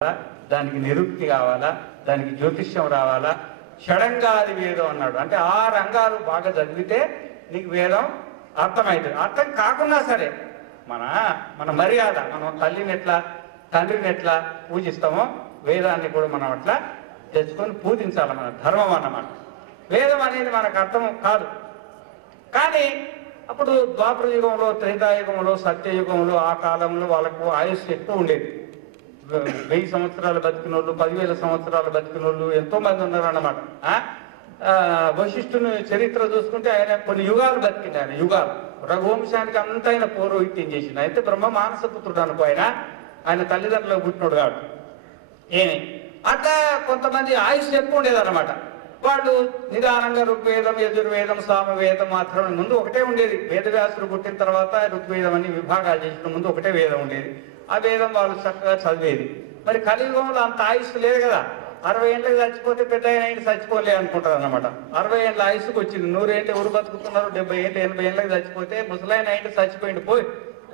దానికి నిరుక్తి కావాలా, దానికి జ్యోతిష్యం రావాలా, షడంగాది వేదం అన్నాడు. అంటే ఆ రంగాలు బాగా చదివితే నీకు వేదం అర్థమవుతుంది. అర్థం కాకున్నా సరే మన మర్యాద, మనం తల్లిని ఎట్లా తండ్రిని ఎట్లా పూజిస్తామో వేదాన్ని కూడా మనం అట్లా తెచ్చుకొని పూజించాలి. మన ధర్మం అన్నమాట. వేదం అనేది మనకు అర్థం కాదు. కానీ అప్పుడు ద్వాపర యుగంలో, త్రేతాయుగంలో, సత్యయుగంలో ఆ కాలంలో వాళ్ళకు ఆయుష్ ఎక్కువ ఉండేది. 1000 సంవత్సరాలు బతికినోళ్ళు, 10,000 సంవత్సరాలు బతికినోళ్ళు ఎంతో మంది ఉన్నారు అన్నమాట. వశిష్ఠుని చరిత్ర చూసుకుంటే ఆయన కొన్ని యుగాలు బతికింది. ఆయన యుగాలు రఘువంశానికి అంత ఆయన పౌరోహిత్యం చేసింది. అయితే బ్రహ్మ మానసపుత్రుడు అనుకో, ఆయన తల్లిదండ్రులకు పుట్టినోడు కాదు. ఏమి అట్లా కొంతమంది ఆయుష్ ఎక్కువ ఉండేదన్నమాట. వాళ్ళు నిదానంగా ఋగ్వేదం, యజుర్వేదం, సామవేదం మాత్రమే. ముందు ఒకటే ఉండేది. వేదవ్యాసుడు పుట్టిన తర్వాత ఋగ్వేదం అని విభాగాలు చేసిన ముందు ఒకటే వేదం ఉండేది. ఆ వేదం వాళ్ళు చక్కగా చదివేది. మరి కలియుగంలో అంత ఆయుష్ లేదు కదా. 60 ఏళ్ళకి చచ్చిపోతే పెద్ద ఆయన చచ్చిపోలే అనుకుంటారు అనమాట. 60 ఏళ్ళ ఆయుష్కి వచ్చింది. 100 ఏళ్ళు ఎవరు బతుకుతున్నారు? 70 ఏళ్ళు, 80 ఏళ్ళకి చచ్చిపోతే ముసలాయన అయితే చచ్చిపోయింది పోయి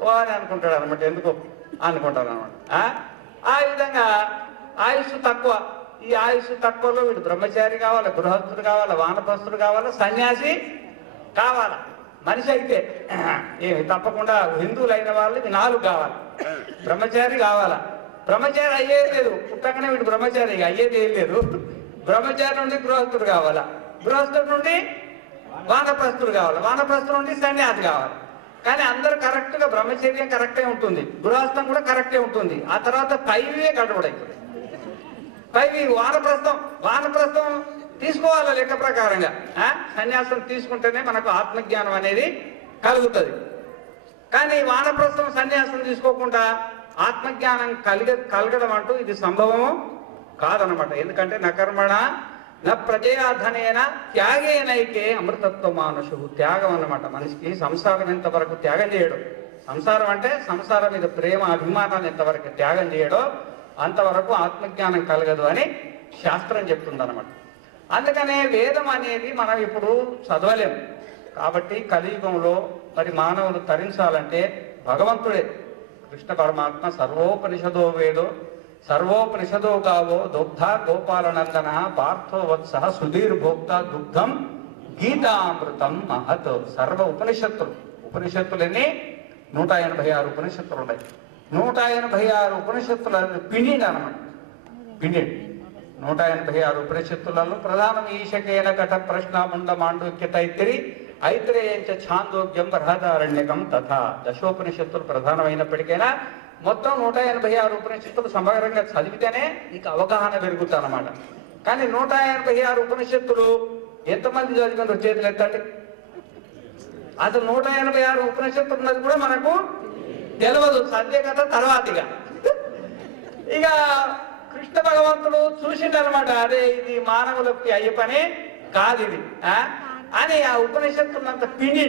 ఓ అని అనుకుంటాడు అనమాట. ఎందుకో అనుకుంటారు అనమాట. ఆ విధంగా ఆయుష్ తక్కువ. ఈ ఆయుష్ తక్కువలో వీడు బ్రహ్మచారి కావాలా, గృహస్థుడు కావాలా, వానప్రస్థుడు కావాలా, సన్యాసి కావాలా. మనిషి అయితే ఏమి తప్పకుండా హిందువులు అయిన వాళ్ళకి 4 కావాలి. బ్రహ్మచారి కావాలా. బ్రహ్మచారి అయ్యేది లేదు, పుట్టగానే వీడు బ్రహ్మచారి అయ్యేది ఏం లేదు. బ్రహ్మచారి నుండి గృహస్థుడు కావాలా, గృహస్థుడు నుండి వానప్రస్థుడు కావాలి, వానప్రస్థుడు నుండి సన్యాసి కావాలి. కానీ అందరు కరెక్ట్గా బ్రహ్మచర్యం కరెక్టే ఉంటుంది, గృహస్థం కూడా కరెక్టే ఉంటుంది. ఆ తర్వాత పైవే గడబడవుతుంది. పైవి వానప్రస్థం తీసుకోవాలి లెక్క ప్రకారంగా. సన్యాసం తీసుకుంటేనే మనకు ఆత్మజ్ఞానం అనేది కలుగుతుంది. కానీ వానప్రస్థం సన్యాసం తీసుకోకుండా ఆత్మజ్ఞానం కలగడం అంటూ ఇది సంభవము కాదనమాట. ఎందుకంటే నకర్మణ నా ప్రజయాధనేన త్యాగేనైకే అమృతత్వ మానుషు. త్యాగం అన్నమాట. మనిషికి సంసారం ఎంతవరకు త్యాగం చేయడం, సంసారం అంటే సంసారం మీద ప్రేమ అభిమానాన్ని ఎంతవరకు త్యాగం చేయడో అంతవరకు ఆత్మజ్ఞానం కలగదు అని శాస్త్రం చెప్తుంది అనమాట. అందుకనే వేదం అనేది మనం ఇప్పుడు చదవలేము. కాబట్టి కలియుగంలో మరి మానవులు తరించాలంటే భగవంతుడే, కృష్ణ పరమాత్మ సర్వోపనిషదో వేదో సర్వోపనిషదో గావో దుగ్ధ గోపాలనందన పార్థో వత్స సుధీర్భోక్త దుగ్ధం గీతామృతం మహత్. సర్వ ఉపనిషత్తులన్నీ 186 ఉపనిషత్తులు ఉన్నాయి. 186 ఉపనిషత్తులను పిండి అనమాట. పిండి 186 ఉపనిషత్తులలో ప్రధానం ఈశకేన కట ప్రశ్న ముండ మాండూక్య తైత్తిరి ఐత్రేయంచ ఛాందోగ్యం బృహదారణ్యకం తథా. దశోపనిషత్తులు ప్రధానమైనప్పటికైనా మొత్తం 186 ఉపనిషత్తులు సమగ్రంగా చదివితేనే నీకు అవగాహన పెరుగుతుంది అన్నమాట. కానీ 186 ఉపనిషత్తులు ఎంతమంది చదివిన చేతులు ఎత్తండి. అసలు 186 ఉపనిషత్తులు ఉన్నది కూడా మనకు తెలియదు. సందేహత తర్వాతిగా ఇక కృష్ణ భగవంతుడు చూసిండనమాట. అదే ఇది మానవులకి అయ్యే పని కాదు ఇది అని ఆ ఉపనిషత్తులంత పిండి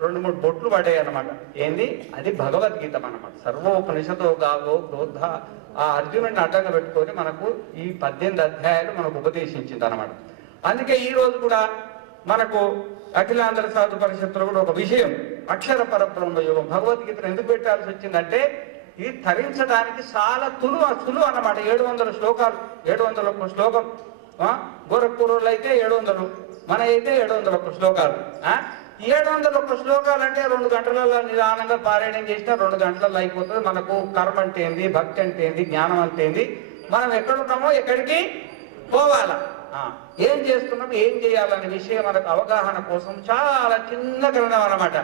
2-3 బొట్లు పడ్డాయి అనమాట. ఏంది అది? భగవద్గీత అన్నమాట. సర్వోపనిషతో గావో క్రోధ. ఆ అర్జునుడిని అడ్డంగా పెట్టుకొని మనకు ఈ 18 అధ్యాయాలు మనకు ఉపదేశించింది అనమాట. అందుకే ఈ రోజు కూడా మనకు అఖిలాంధ్ర సాధు పరిషత్తులో కూడా ఒక విషయం, అక్షర పరబ్రహ్మ యోగం. భగవద్గీతను ఎందుకు పెట్టాల్సి వచ్చిందంటే ఇది తరించడానికి చాలా సులువు అన్నమాట. 700 శ్లోకాలు, 701 శ్లోకం. గోరఖ్పూర్లో అయితే 700, మన అయితే 701 శ్లోకాలు. 701 శ్లోకాలు అంటే 2 గంటలలో నిదానంగా పారాయణం చేసినా 2 గంటలలో అయిపోతుంది. మనకు కర్మ అంటే ఏంది, భక్తి అంటే ఏంది, జ్ఞానం అంటే ఏంది, మనం ఎక్కడున్నామో ఎక్కడికి పోవాలా, ఏం చేస్తున్నాం, ఏం చేయాలనే విషయం మనకు అవగాహన కోసం చాలా చిన్న గ్రంథం అన్నమాట.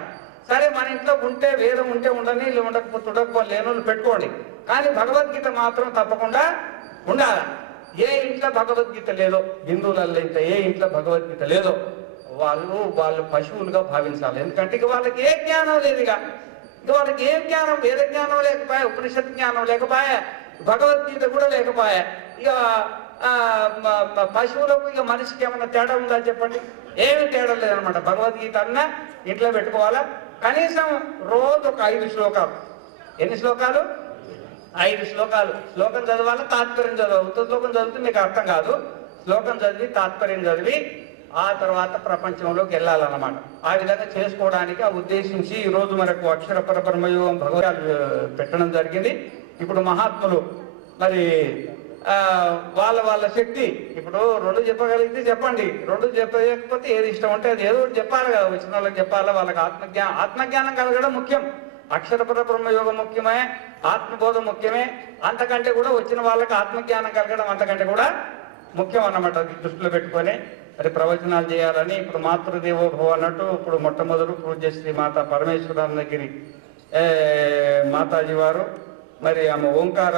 సరే మన ఇంట్లో ఉంటే వేదం ఉంటే ఉండని, ఉండకపోతే లేనోళ్ళు పెట్టుకోండి. కానీ భగవద్గీత మాత్రం తప్పకుండా ఉండాలి. ఏ ఇంట్లో భగవద్గీత లేదో, హిందువులలో అయితే ఏ ఇంట్లో భగవద్గీత లేదో వాళ్ళు పశువులుగా భావించాలి. ఎందుకంటే ఇక వాళ్ళకి ఏ జ్ఞానం లేదు. ఇక వాళ్ళకి ఏం జ్ఞానం? వేద జ్ఞానం లేకపోయా, ఉపనిషత్ జ్ఞానం లేకపోయా, భగవద్గీత కూడా లేకపోయా. ఇక పశువులకు ఇక మనిషికి ఏమన్నా తేడా ఉందా చెప్పండి? ఏమి తేడా లేదనమాట. భగవద్గీత అన్నా ఇంట్లో పెట్టుకోవాలా. కనీసం రోజు ఒక 5 శ్లోకాలు. ఎన్ని శ్లోకాలు? 5 శ్లోకాలు. శ్లోకం చదవాలి, తాత్పర్యం చదవాలి. ఉత్త శ్లోకం చదివితే మీకు అర్థం కాదు. శ్లోకం చదివి తాత్పర్యం చదివి ఆ తర్వాత ప్రపంచంలోకి వెళ్ళాలన్నమాట. ఆ విధంగా చేసుకోవడానికి ఉద్దేశించి ఈరోజు మనకు అక్షర పరబ్రహ్మయోగం భగవద్గీత పెట్టడం జరిగింది. ఇప్పుడు మహాత్ములు మరి వాళ్ళ వాళ్ళ శక్తి. ఇప్పుడు రెండు చెప్పగలిగితే చెప్పండి, రెండు చెప్పకపోతే ఏది ఇష్టం అంటే అది ఏదో ఒకటి చెప్పాలి కదా, వచ్చిన వాళ్ళకి చెప్పాలి. వాళ్ళకి ఆత్మజ్ఞానం కలగడం ముఖ్యం, అక్షరపర బ్రహ్మయోగం ముఖ్యమే, ఆత్మబోధం ముఖ్యమే. అంతకంటే కూడా వచ్చిన వాళ్ళకి ఆత్మజ్ఞానం కలగడం అంతకంటే కూడా ముఖ్యం అన్నమాట. అది దృష్టిలో పెట్టుకొని మరి ప్రవచనాలు చేయాలని ఇప్పుడు మాతృదేవోభవ అన్నట్టు ఇప్పుడు మొట్టమొదటి పూజ్యశ్రీ మాత పరమేశ్వరానందగిరి మాతాజీ వారు మరి ఆమె ఓంకార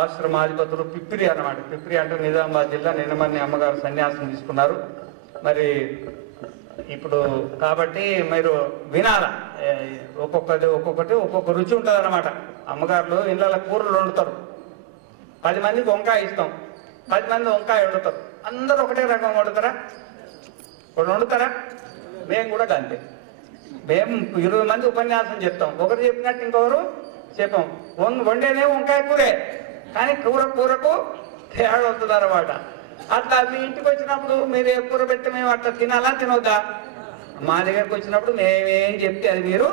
ఆశ్రమాధిపతులు పిప్పిరి అన్నమాట. పిప్పిరి అంటే నిజామాబాద్ జిల్లా నిన్నమన్ని అమ్మగారు సన్యాసం తీసుకున్నారు. మరి ఇప్పుడు కాబట్టి మీరు వినాల, ఒక్కొక్కటి ఒక్కొక్క రుచి ఉంటుంది అన్నమాట. అమ్మగారులు ఇళ్ళ కూరలు వండుతారు, 10 మందికి వంకాయ ఇస్తాం, 10 మంది వంకాయ వండుతారు. అందరూ ఒకటే రకం వండుతారా? ఇప్పుడు వండుతారా? మేము కూడా అంతే. మేము 20 మంది ఉపన్యాసం చెప్తాం, ఒకరు చెప్పినట్టు ఇంకొకరు చెప్పాం. వండేనే వంకాయ కూరే, కానీ కూరకు తేడా వస్తుంది అన్నమాట. అట్లా మీ ఇంటికి వచ్చినప్పుడు మీరు ఏ కూర పెట్టి మేము అట్లా తినాలా తినొద్దా? మా దగ్గరకు వచ్చినప్పుడు మేమేం చెప్తే అది మీరు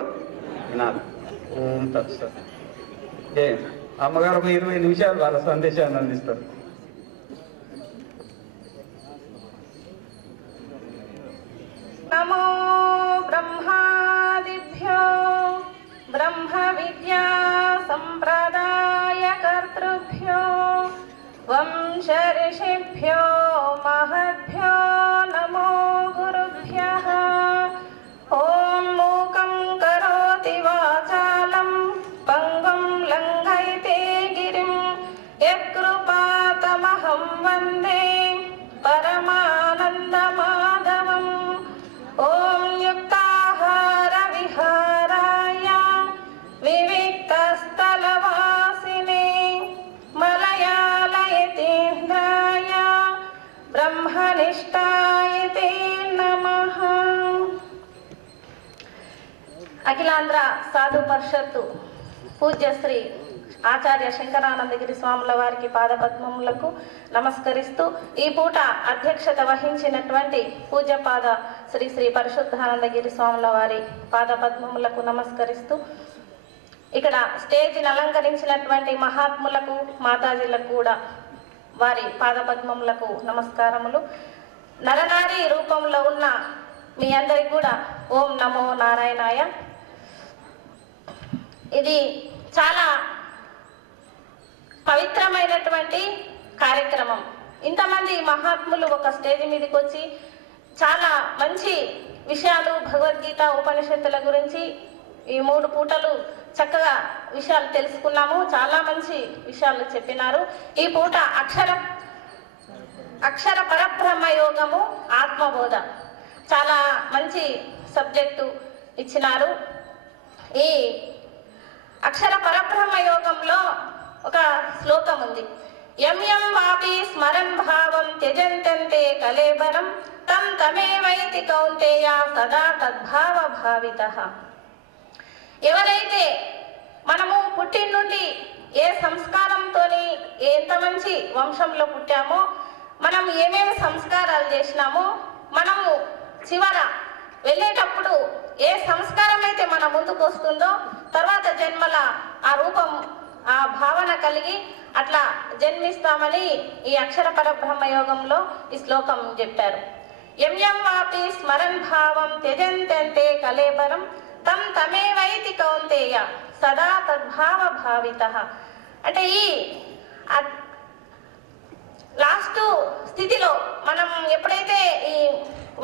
వినాలి. ఓం తత్సత్. అమ్మగారు ఒక 20 నిమిషాలు వాళ్ళ సందేశాన్ని అందిస్తారు. నమో బ్రహ్మాదిభ్యో బ్రహ్మ విద్యా సంప్రదాయ కర్తృభ్యో వంశ ఋషిభ్యో మహద్భ్యో నమో గురుభ్యః. ఓం మూకం కరోతి వాచాలం పంగుం లంఘయతే గిరిం యత్కృపాతమహం వందే పరమానందమాధవం. ఓం యుక్తాహార విహారాయ వివిక్తస్థలవాసినే మలయాళయతీంద్రాయ బ్రహ్మనిష్టాయతే నమః. అఖిలాంధ్ర సాధు పరిషత్తు పూజ్యశ్రీ ఆచార్య శంకరానందగిరి స్వాముల వారికి పాదపద్మములకు నమస్కరిస్తూ ఈ పూట అధ్యక్షత వహించినటువంటి పూజ్యపాద శ్రీ శ్రీ పరిశుద్ధానందగిరి స్వాముల వారి పాదపద్మములకు నమస్కరిస్తూ ఇక్కడ స్టేజ్ని అలంకరించినటువంటి మహాత్ములకు మాతాజీలకు కూడా వారి పాదపద్మములకు నమస్కారములు. నరనారి రూపంలో ఉన్న మీ అందరికి కూడా ఓం నమో నారాయణాయ. ఇది చాలా పవిత్రమైనటువంటి కార్యక్రమం. ఇంతమంది మహాత్ములు ఒక స్టేజ్ మీదకి వచ్చి చాలా మంచి విషయాలు భగవద్గీత ఉపనిషత్తుల గురించి ఈ 3 పూటలు చక్కగా విషయాలు తెలుసుకున్నాము. చాలా మంచి విషయాలు చెప్పినారు. ఈ పూట అక్షర పరబ్రహ్మ యోగము ఆత్మబోధ చాలా మంచి సబ్జెక్టు ఇచ్చినారు. ఈ అక్షర పరబ్రహ్మ యోగంలో ఒక శ్లోకం ఉంది. యం యం వాపి స్మరన్ భావం త్యజంతంతే కలేబరం తం తమేవైతి కౌంతేయ సదా తద్భావ భావితః. ఎవరైతే మనము పుట్టిన నుండి ఏ సంస్కారంతోని ఎంత మంచి వంశంలో పుట్టామో, మనం ఏమేమి సంస్కారాలు చేసినామో, మనము చివర వెళ్ళేటప్పుడు ఏ సంస్కారం అయితే మన ముందుకు వస్తుందో తర్వాత జన్మల ఆ రూపం ఆ భావన కలిగి అట్లా జన్మిస్తామని ఈ అక్షర పరబ్రహ్మ యోగంలో ఈ శ్లోకం చెప్పారు. యం యం వాపి స్మరన్ భావం త్యజంతంతే కలేబరం తం తమేవైతి కౌంతేయ సదా తద్భావ భావితః. అంటే ఈ లాస్ట్ స్థితిలో మనం ఎప్పుడైతే ఈ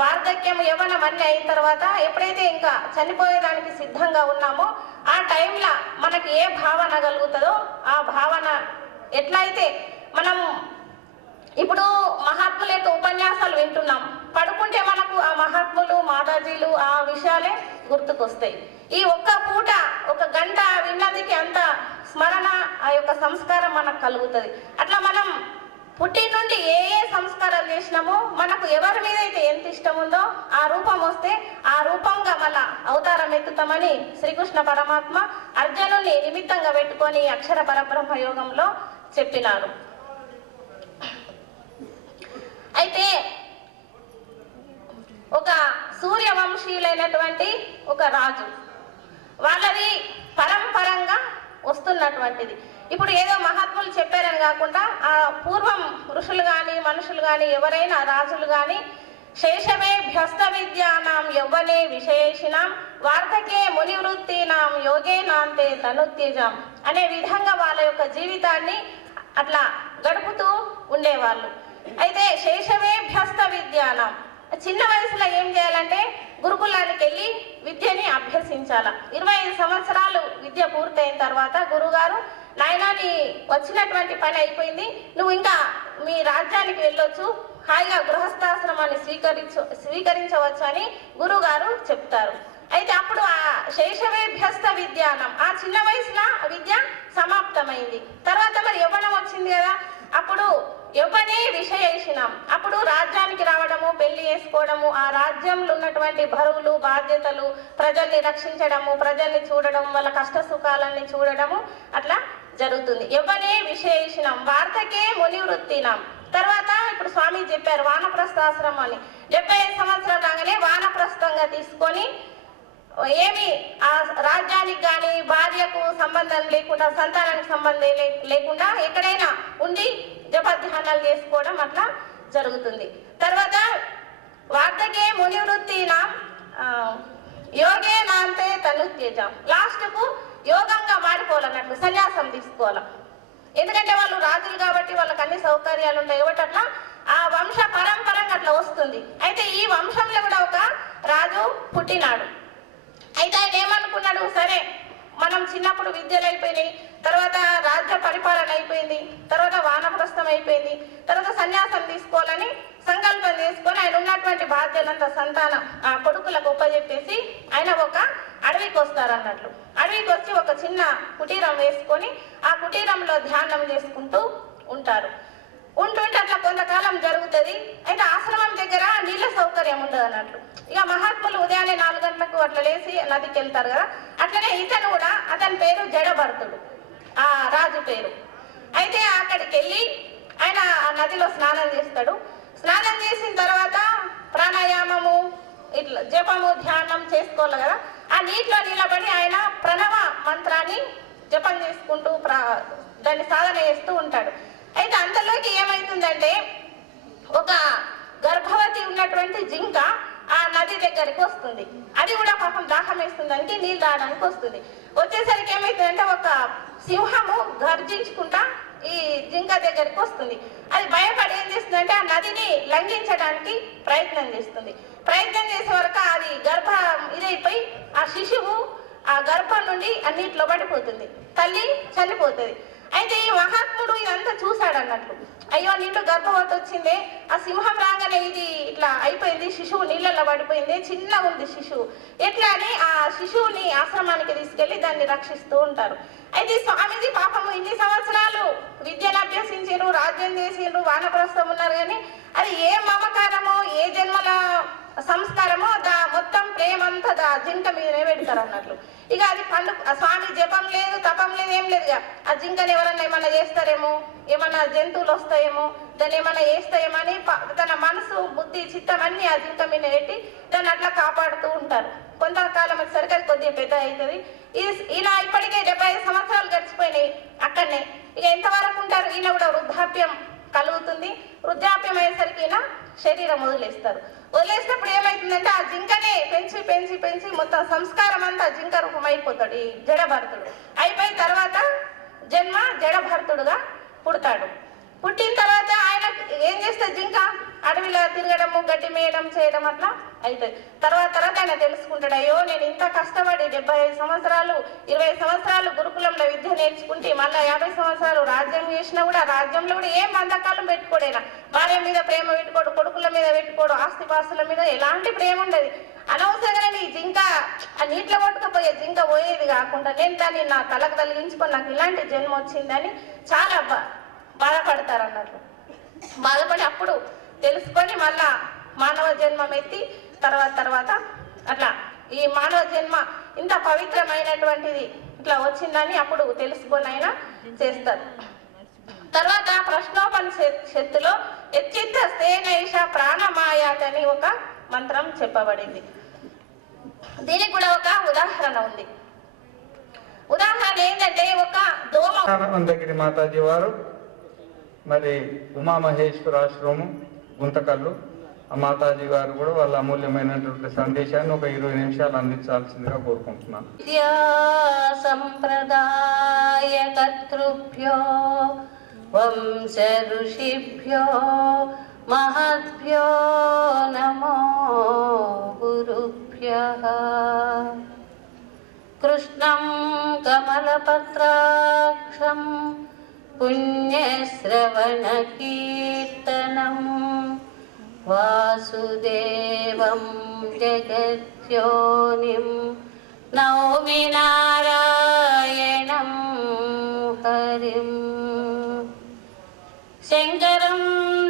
వార్ధక్యం యవ్వనం అన్ని అయిన తర్వాత ఎప్పుడైతే ఇంకా చనిపోయేదానికి సిద్ధంగా ఉన్నామో ఆ టైంలో మనకి ఏ భావన కలుగుతుందో ఆ భావన ఎట్లయితే మనం ఇప్పుడు మహాత్ముల యొక్క ఉపన్యాసాలు వింటున్నాం, పడుకుంటే మనకు ఆ మహాత్ములు మాతాజీలు ఆ విషయాలే గుర్తుకొస్తాయి. ఈ ఒక్క పూట 1 గంట విన్నదికి అంత స్మరణ ఆ యొక్క సంస్కారం మనకు కలుగుతుంది. అట్లా మనం పుట్టి నుండి ఏ ఏ సంస్కారాలు చేసినామో మనకు ఎవరి మీద అయితే ఎంత ఇష్టం ఉందో ఆ రూపం వస్తే ఆ రూపంగా మళ్ళా అవతారం ఎత్తుతామని శ్రీకృష్ణ పరమాత్మ అర్జునుని నిమిత్తంగా పెట్టుకొని అక్షర పరబ్రహ్మ యోగంలో చెప్పినారు. అయితే ఒక సూర్యవంశీయులైనటువంటి ఒక రాజు, వాళ్ళది పరంపరంగా వస్తున్నటువంటిది. ఇప్పుడు ఏదో మహాత్ములు చెప్పారని కాకుండా ఆ పూర్వం ఋషులు కానీ మనుషులు కానీ ఎవరైనా రాజులు కానీ శైశవే భ్యస్త విద్యానాం యవ్వనే విశేషినాం వార్ధకే మునివృత్తినాం యోగేనాంతే తనుత్యజాం అనే విధంగా వాళ్ళ యొక్క జీవితాన్ని అట్లా గడుపుతూ ఉండేవాళ్ళు. అయితే శైశవే భ్యస్త విద్యానాం చిన్న వయసులో ఏం చేయాలంటే గురుకులానికి వెళ్ళి విద్యని అభ్యసించాల. 25 సంవత్సరాలు విద్య పూర్తయిన తర్వాత గురుగారు నాయనా నీ వచ్చినటువంటి పని అయిపోయింది, నువ్వు ఇంకా మీ రాజ్యానికి వెళ్ళొచ్చు, హాయిగా గృహస్థాశ్రమాన్ని స్వీకరించవచ్చు అని గురుగారు చెప్తారు. అయితే అప్పుడు ఆ శైశవేభ్యస్త విద్యానం ఆ చిన్న వయసులో విద్య సమాప్తమైంది. తర్వాత మరి యవ్వనం వచ్చింది కదా, అప్పుడు యవ్వనే విషయేషినాం అప్పుడు రాజ్యానికి రావడము, పెళ్లి చేసుకోవడము, ఆ రాజ్యంలో ఉన్నటువంటి బరువులు బాధ్యతలు, ప్రజల్ని రక్షించడము, ప్రజల్ని చూడడం, వాళ్ళ కష్ట సుఖాలన్నీ చూడడము అట్లా జరుగుతుంది. యవ్వనే విశేషణం వార్తకే మునివృత్తినాం. తర్వాత ఇప్పుడు స్వామి చెప్పారు వానప్రస్థాశ్రమం అని. 75 సంవత్సరాలు రాగానే వానప్రస్థంగా తీసుకొని ఏమి ఆ రాజ్యానికి కానీ భార్యకు సంబంధం లేకుండా సంతానానికి సంబంధం లేకుండా ఎక్కడైనా ఉండి జపధ్యానాలు చేసుకోవడం అట్లా జరుగుతుంది. తర్వాత వార్తకే మునివృత్తినాం యోగే నాంతే తనుత్యజాం లాస్ట్కు యోగంగా మారిపోవాలన్నట్లు సన్యాసం తీసుకోవాలి. ఎందుకంటే వాళ్ళు రాజులు కాబట్టి వాళ్ళకి అన్ని సౌకర్యాలు ఉంటాయి కాబట్టి అట్లా ఆ వంశ పరంపరంగా అట్లా వస్తుంది. అయితే ఈ వంశంలో కూడా ఒక రాజు పుట్టినాడు. అయితే ఆయన ఏమనుకున్నాడు, సరే మనం చిన్నప్పుడు విద్యలు అయిపోయినాయి, తర్వాత రాజ్య పరిపాలన అయిపోయింది, తర్వాత వానప్రస్థం అయిపోయింది, తర్వాత సన్యాసం తీసుకోవాలని సంకల్పం చేసుకొని ఆయన ఉన్నటువంటి బాధ్యతలంతా సంతానం ఆ కొడుకులకు ఒప్పజెప్పేసి ఆయన ఒక అడవికి వస్తారన్నట్లు. అడవికి వచ్చి ఒక చిన్న కుటీరం వేసుకొని ఆ కుటీరంలో ధ్యానం చేసుకుంటూ ఉంటారు. ఉంటుంటే అట్లా కొంతకాలం జరుగుతుంది. అయితే ఆశ్రమం దగ్గర నీళ్ళ సౌకర్యం ఉండదు అన్నట్లు. ఇక మహాత్ములు ఉదయాన్నే 4 గంటలకు అట్లా లేచి నదికి వెళ్తారు కదా, అట్లనే ఇతను కూడా అతని పేరు జడభరతుడు ఆ రాజు పేరు. అయితే అక్కడికి వెళ్ళి ఆయన ఆ నదిలో స్నానం చేస్తాడు. స్నానం చేసిన తర్వాత ప్రాణాయామము ఇట్లా జపము ధ్యానం చేసుకోవాలి కదా, ఆ నీటిలో నిలబడి ఆయన ప్రణవ మంత్రాన్ని జపం చేసుకుంటూ దాన్ని సాధన చేస్తూ ఉంటాడు. అయితే అంతలోకి ఏమైతుందంటే ఒక గర్భవతి ఉన్నటువంటి జింక ఆ నది దగ్గరికి వస్తుంది. అది కూడా పాపం దాహం వేస్తుందానికి నీళ్ళు తాగడానికి వస్తుంది. వచ్చేసరికి ఏమైతుందంటే ఒక సింహము గర్జించుకుంటా ఈ జింక దగ్గరికి వస్తుంది. అది భయపడి ఏం చేస్తుందంటే ఆ నదిని లంఘించడానికి ప్రయత్నం చేస్తుంది. ప్రయత్నం చేసే వరకు అది ఇదైపోయి ఆ శిశువు ఆ గర్భం నుండి ఆ నీటిలో పడిపోతుంది, తల్లి చనిపోతుంది. అయితే ఈ మహాత్ముడు ఇదంతా చూశాడు అన్నట్లు. అయ్యో నీళ్ళు గర్భవతి వచ్చిందే, ఆ సింహం రాగానే ఇది ఇట్లా అయిపోయింది, శిశువు నీళ్ళల్లో పడిపోయింది, చిన్నగా ఉంది శిశువు, ఎట్లా అని ఆ శిశువుని ఆశ్రమానికి తీసుకెళ్లి దాన్ని రక్షిస్తూ ఉంటారు. అయితే స్వామీజీ పాపము ఇన్ని సంవత్సరాలు విద్యను అభ్యసించారు, రాజ్యం చేసిండ్రు, వానప్రస్థం ఉన్నారు, కానీ అది ఏ మమకారమో ఏ జన్మల సంస్కారమో మొత్తం ప్రేమంతా జింక మీదనే పెడతారు అన్నట్లు. ఇక అది స్వామి జపం లేదు, తపం లేదు, ఏం లేదుగా. ఆ జింకని ఎవరన్నా ఏమన్నా చేస్తారేమో, ఏమన్నా జంతువులు వస్తాయేమో, దాన్ని ఏమన్నా చేస్తాయేమో అని తన మనసు బుద్ధి చిత్తం అన్ని ఆ జింక మీద పెట్టి దాన్ని అట్లా కాపాడుతూ ఉంటారు. కొంతకాలం వచ్చేసరికి అది కొద్దిగా పెద్ద అవుతుంది. ఈయన ఇప్పటికే 75 సంవత్సరాలు గడిచిపోయినాయి అక్కడనే. ఇక ఎంతవరకు ఉంటారు, ఈయన కూడా వృద్ధాప్యం కలుగుతుంది. వృద్ధాప్యం అయ్యేసరికి ఈయన శరీరం వదిలేస్తారు. వదిలేసినప్పుడు ఏమైతుందంటే ఆ జింకనే పెంచి పెంచి పెంచి మొత్తం సంస్కారం అంతా జింక రూపం అయిపోతాడు ఈ జడభరతుడు. అయిపోయిన తర్వాత జన్మ జడభరతుడుగా పుడతాడు. పుట్టిన తర్వాత ఆయన ఏం చేస్తే జింక అడవిలో తిరగడము, గడ్డి మేయడం చేయడం అట్లా అవుతుంది. తర్వాత ఆయన తెలుసుకుంటాడు, అయ్యో నేను ఇంత కష్టపడి 75 సంవత్సరాలు 20 సంవత్సరాలు గురుకులంలో విద్య నేర్చుకుంటే మళ్ళీ 50 సంవత్సరాలు రాజ్యం చేసినా కూడా రాజ్యంలో కూడా ఏం బంధకాలం పెట్టుకోడైనా, భార్య మీద ప్రేమ పెట్టుకోడు, కొడుకుల మీద పెట్టుకోడు, ఆస్తిపాస్తుల మీద ఎలాంటి ప్రేమ ఉండదు. అనవసరంగా నీ జింక ఆ నీటిలో కొట్టుకుపోయే జింక పోయేది కాకుండా నేను దాన్ని నా తలకు తలిగించుకొని నాకు ఇలాంటి జన్మ వచ్చిందని చాలా బాధపడతారు అన్నట్లు. బాధపడి అప్పుడు తెలుసుకొని మళ్ళా మానవ జన్మం ఎత్తి తర్వాత అట్లా ఈ మానవ జన్మ ఇంత పవిత్రమైనటువంటిది ఇట్లా వచ్చిందని అప్పుడు తెలుసుకొని అయినా చేస్తారు. తర్వాత ప్రశ్నోపనిషత్తులో ఎచ్చిత్త స్థేనైష ప్రాణమాయాత్ అని ఒక మంత్రం చెప్పబడింది. దీనికి కూడా ఒక ఉదాహరణ ఉంది. ఉదాహరణ ఏంటంటే ఒక దోమ. మందగిరి మాతాజీ వారు మరి ఉమామహేశ్వర ఆశ్రమం గుంతకల్లు ఆ మాతాజీ గారు కూడా వాళ్ళ అమూల్యమైనటువంటి సందేశాన్ని ఒక 20 నిమిషాలు అందించాల్సిందిగా కోరుకుంటున్నాను. సంప్రదాయ కర్తృభ్యో వంశ ఋషిభ్యో మహద్భ్యో నమో గురుభ్యః. కృష్ణం కమలపత్రాక్షం పుణ్యశ్రవణ కీర్తనం వాసుదేవం జగద్యోనిం నౌమి నారాయణం హరిం. శంకరం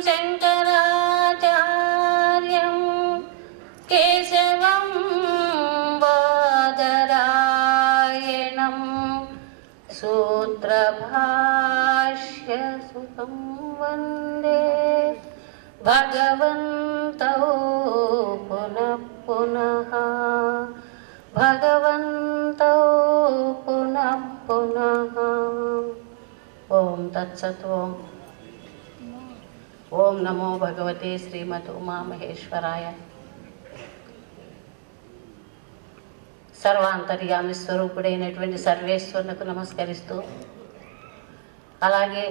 శంకరాచార్యం కేశవం బాదరాయణం సూత్రభాష్యసుతం వందే భగవంతో పునః పునః భగవంతో పునః పునః. ఓం తత్సత్. ఓం నమో భగవతే శ్రీమతి ఉమామహేశ్వరాయ. సర్వాంతర్యామి స్వరూపుడైనటువంటి సర్వేశ్వరులకు నమస్కరిస్తూ, అలాగే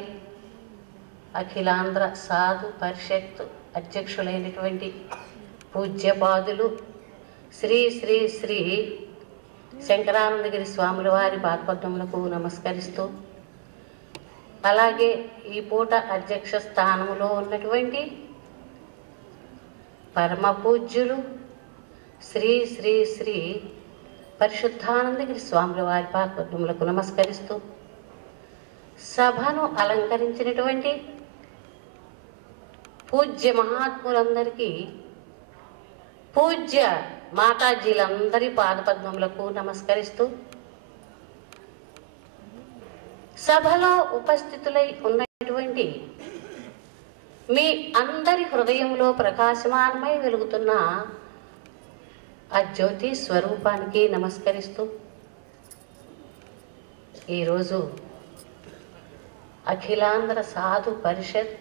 అఖిలాంధ్ర సాధు పరిషత్ అధ్యక్షులైనటువంటి పూజ్యపాదులు శ్రీ శ్రీ శ్రీ శంకరానందగిరి స్వాముల వారి పాదపద్మములకు నమస్కరిస్తూ, అలాగే ఈ పూట అధ్యక్ష స్థానంలో ఉన్నటువంటి పరమ పూజ్యులు శ్రీ శ్రీ శ్రీ పరిశుద్ధానందగిరి స్వాముల వారి పాదపద్మములకు నమస్కరిస్తూ, సభను అలంకరించినటువంటి పూజ్య మహాత్ములందరికీ, పూజ్య మాతాజీలందరి పాదపద్మములకు నమస్కరిస్తూ, సభలో ఉపస్థితులై ఉన్నటువంటి మీ అందరి హృదయంలో ప్రకాశమానమై వెలుగుతున్న ఆ జ్యోతి స్వరూపానికి నమస్కరిస్తూ, ఈరోజు అఖిలాంధ్ర సాధు పరిషత్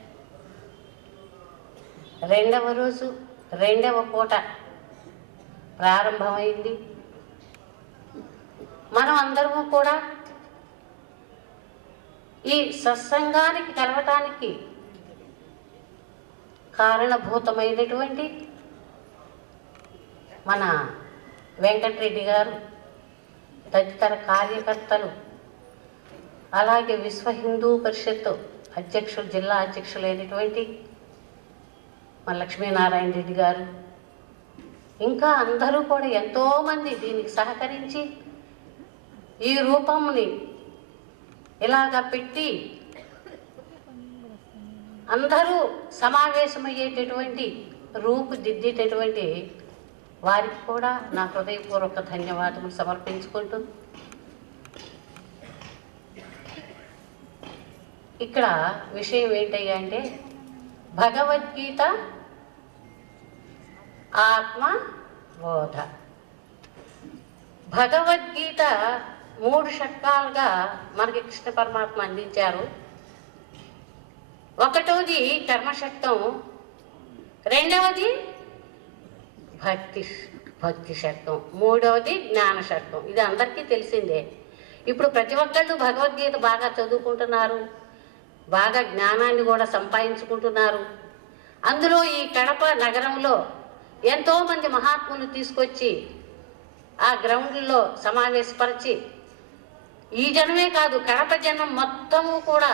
రెండవ రోజు రెండవ పూట ప్రారంభమైంది. మనం అందరము కూడా ఈ సత్సంగానికి కలవటానికి కారణభూతమైనటువంటి మన వెంకటరెడ్డి గారు, తదితర కార్యకర్తలు, అలాగే విశ్వ హిందూ పరిషత్ అధ్యక్షులు, జిల్లా అధ్యక్షులైనటువంటి మన లక్ష్మీనారాయణ రెడ్డి గారు, ఇంకా అందరూ కూడా ఎంతోమంది దీనికి సహకరించి ఈ రూపంని ఇలాగ పెట్టి అందరూ సమావేశమయ్యేటటువంటి రూపుదిద్దేటటువంటి వారికి కూడా నా హృదయపూర్వక ధన్యవాదములు సమర్పించుకుంటూ, ఇక్కడ విషయం ఏంటయ్యా అంటే భగవద్గీత ఆత్మ బోధ. భగవద్గీత 3 షట్కాలుగా మనకి కృష్ణ పరమాత్మ అందించారు. ఒకటోది కర్మశక్తం, రెండవది భక్తి శక్తం, మూడవది జ్ఞాన శక్తం. ఇది అందరికీ తెలిసిందే. ఇప్పుడు ప్రతి ఒక్కళ్ళు భగవద్గీత బాగా చదువుకుంటున్నారు, బాగా జ్ఞానాన్ని కూడా సంపాదించుకుంటున్నారు. అందులో ఈ కడప నగరంలో ఎంతోమంది మహాత్ములు తీసుకొచ్చి ఆ గ్రౌండ్లో సమావేశపరిచి, ఈ జనమే కాదు కడప జనం మొత్తము కూడా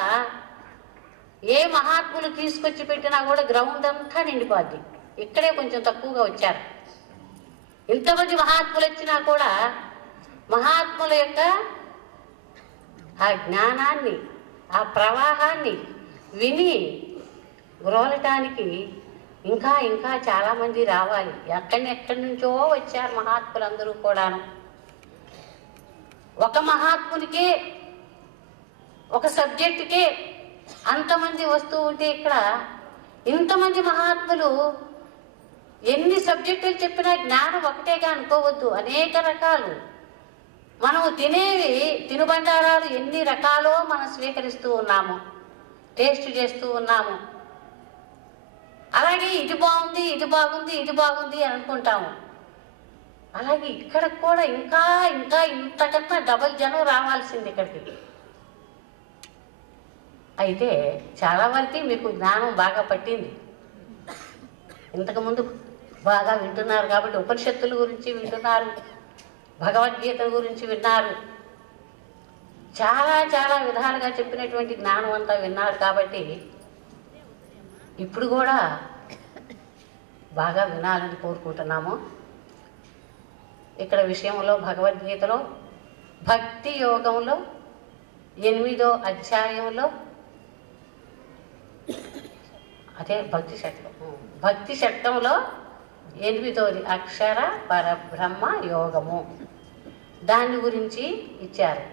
ఏ మహాత్ములు తీసుకొచ్చి పెట్టినా కూడా గ్రౌండ్ అంతా నిండిపోద్ది. ఇక్కడే కొంచెం తక్కువగా వచ్చారు. ఇంతమంది మహాత్ములు వచ్చినా కూడా మహాత్ముల యొక్క ఆ జ్ఞానాన్ని, ఆ ప్రవాహాన్ని విని గ్రోలటానికి ఇంకా ఇంకా చాలామంది రావాలి. ఎక్కడి నుంచో వచ్చారు మహాత్ములందరూ కూడాను. ఒక మహాత్మునికే, ఒక సబ్జెక్టుకే అంతమంది వస్తూ ఉంటే ఇక్కడ ఇంతమంది మహాత్ములు ఎన్ని సబ్జెక్టులు చెప్పినా జ్ఞానం ఒకటేగా అనుకోవద్దు. అనేక రకాలు మనం తినేవి తినుబండారాలు ఎన్ని రకాలో మనం స్వీకరిస్తూ ఉన్నాము, టేస్ట్ చేస్తూ ఉన్నాము. అలాగే ఇది బాగుంది, ఇది బాగుంది, ఇది బాగుంది అని అనుకుంటాము. అలాగే ఇక్కడ కూడా ఇంకా ఇంకా ఇంతకన్నా డబల్ జనం రావాల్సింది ఇక్కడికి. అయితే చాలా వరకు మీకు జ్ఞానం బాగా పట్టింది. ఇంతకుముందు బాగా వింటున్నారు కాబట్టి ఉపనిషత్తుల గురించి వింటున్నారు, భగవద్గీత గురించి విన్నారు, చాలా చాలా విధాలుగా చెప్పినటువంటి జ్ఞానం అంతా విన్నారు. కాబట్టి ఇప్పుడు కూడా బాగా వినాలని కోరుకుంటున్నాము. ఇక్కడ విషయంలో భగవద్గీతలో భక్తి యోగంలో 8వ అధ్యాయంలో అదే భక్తి షట్కంలో 8వది అక్షర పరబ్రహ్మ యోగము, దాని గురించి ఇచ్చారు.